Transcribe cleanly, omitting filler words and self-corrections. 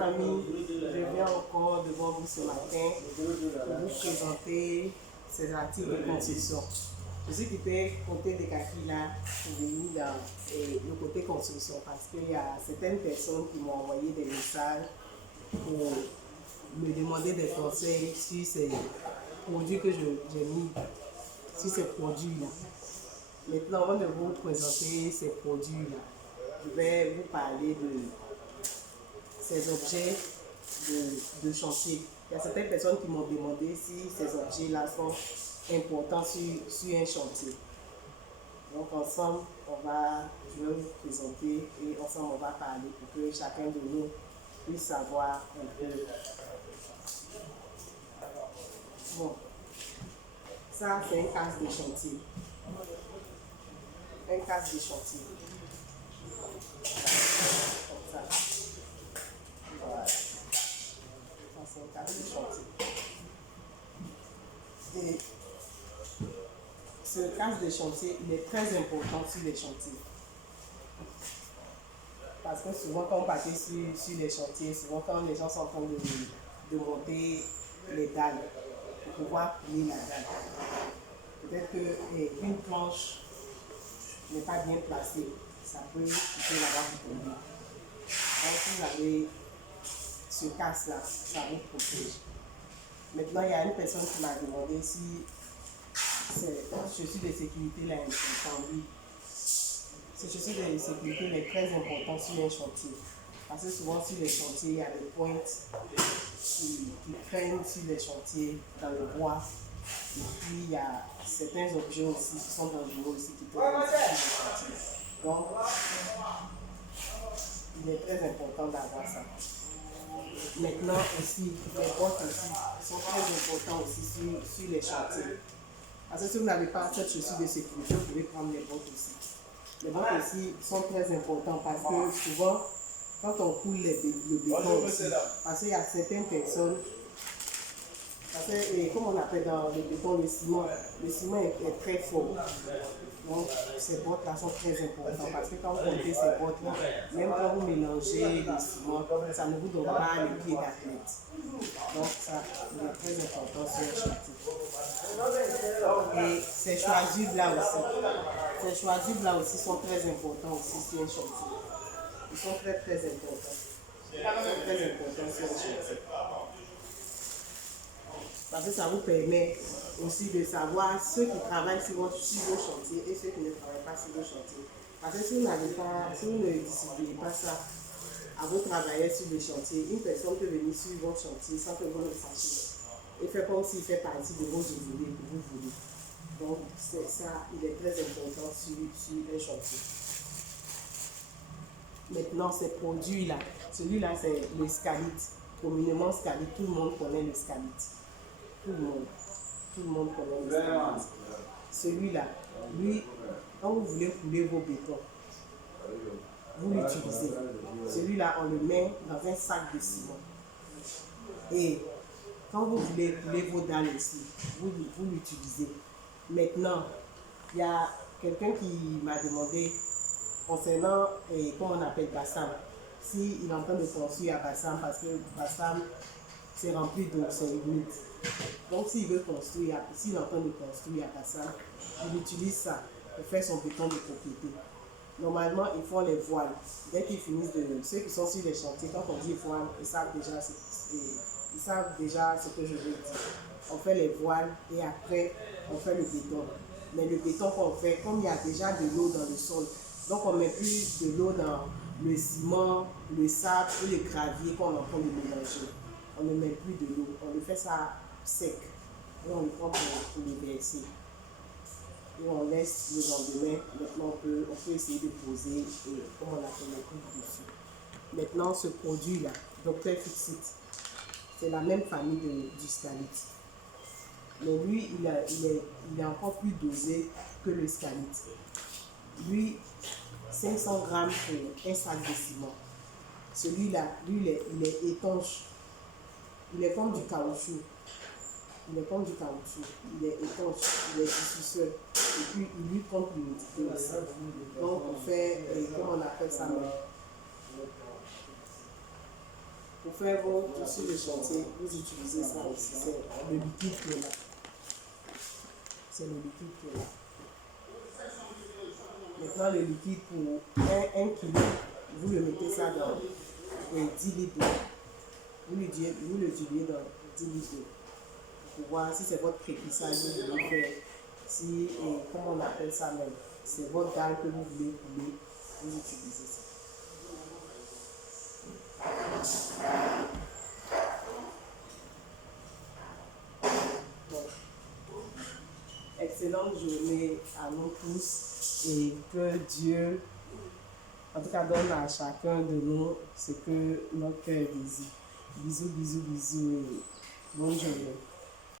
famille, je viens encore devant vous ce matin pour vous présenter ces articles de construction. Je suis quitté côté des kakis là pour venir dans le côté construction parce qu'il y a certaines personnes qui m'ont envoyé des messages pour me demander des conseils sur ces produits que j'ai mis, sur ces produits-là. Maintenant, avant de vous présenter ces produits-là, je vais vous parler de ces objets de chantier. Il y a certaines personnes qui m'ont demandé si ces objets-là sont importants sur un chantier. Donc ensemble, je vais vous présenter et ensemble on va parler pour que chacun de nous puisse savoir un peu. Bon, ça c'est un casque de chantier. Un casque de chantier. Comme ça. Voilà. Ça c'est un casque de chantier. Et ce casque de chantier, il est très important sur les chantiers. Parce que souvent quand on partait sur les chantiers, souvent quand les gens sont en train de monter les dalles pour pouvoir plier la dalle, peut-être qu'une planche n'est pas bien placée, ça peut l'avoir tomber. Donc si vous avez ce casque-là, ça vous protège. Maintenant, il y a une personne qui m'a demandé si ces chaussures de sécurité là important. Oui. Ces chaussures de sécurité est très important sur un chantier. Parce que souvent sur les chantiers, il y a des pointes qui traînent sur les chantiers dans le bois. Et puis il y a certains objets aussi qui sont dangereux aussi qui peuvent être sur les chantiers. Donc, il est très important d'avoir ça. Maintenant aussi, les bottes aussi sont très importants aussi sur les chantiers. Parce que si vous n'avez pas cette chaussure de sécurité, vous pouvez prendre les bottes aussi. Les bottes aussi sont très importants parce que souvent, quand on coule le béton aussi, parce qu'il y a certaines personnes, parce que, comme on appelle dans le béton le ciment est très fort. Donc, ces bottes-là sont très importantes parce que quand vous portez ces bottes-là, même quand vous mélangez le ciment, ça ne vous donne pas le pied d'athlète. Donc, ça, il est très important sur le chantier. Et ces choisibres-là aussi. Ces choisibres-là aussi sont très importants aussi sur un chantier. Ils sont très très importants. Ils sont très importants sur un chantier. Parce que ça vous permet aussi de savoir ceux qui travaillent sur vos chantiers et ceux qui ne travaillent pas sur vos chantiers. Parce que si vous ne disciplinez pas ça à vos travailleurs sur le chantier, une personne peut venir sur votre chantier sans que vous le sachiez et faire comme s'il fait partie de vos ouvriers que vous voulez. Donc c'est ça, il est très important sur un chantier. Maintenant ces produits-là, celui-là c'est le Scalite, communément Scalite, tout le monde connaît le Scalite. Tout le monde connaît le Scalite. Celui-là, lui, quand vous voulez couler vos bétons, vous l'utilisez. Celui-là, on le met dans un sac de ciment. Et quand vous voulez couler vos dalles aussi, vous l'utilisez. Maintenant, il y a quelqu'un qui m'a demandé concernant, comment on appelle Bassam, s'il est en train de construire à Bassam, parce que Bassam, c'est rempli d'eau, c'est humide. Donc s'il veut construire, s'il est en train de construire à Bassam, il utilise ça pour faire son béton de propriété. Normalement, ils font les voiles. Dès qu'ils finissent ceux qui sont sur les chantiers, quand on dit voile, ils savent déjà ce que je veux dire. On fait les voiles et après, on fait le béton. Mais le béton qu'on fait, comme il y a déjà de l'eau dans le sol, donc on ne met plus de l'eau dans le ciment, le sable et le gravier qu'on est en train de mélanger. On ne met plus de l'eau, on le fait ça sec et on le prend pour le verser. Et on laisse le lendemain. Maintenant on peut essayer de poser et comme on appelle la coupe dessus. Maintenant ce produit-là, Dr Fixit, c'est la même famille du Scalite. Mais lui, il est encore plus dosé que le Scalite. Lui, 500 grammes pour un sac de ciment. Celui-là, lui, il est étanche. Il est comme du caoutchouc. Il est étanche, il est diffuseur. Et puis, il lutte contre l'humidité aussi. Donc, on fait, comment on appelle ça? Pour faire votre sur le chantier, vous utilisez ça aussi. C'est le liquide qui est là. C'est le liquide qui est là. Maintenant, le liquide pour 1 kg, vous le mettez ça dans 10 litres d'eau. Vous le diluez dans 10 litres d'eau. Pour voir si c'est votre précuissage que vous voulez faire. Si, comment on appelle ça même, c'est votre dalle que vous voulez couler, vous utilisez ça. Bon. Excellente journée à nous tous et que Dieu, en tout cas, donne à chacun de nous ce que notre cœur désire. Bisous, bisous, bisous et bonne journée.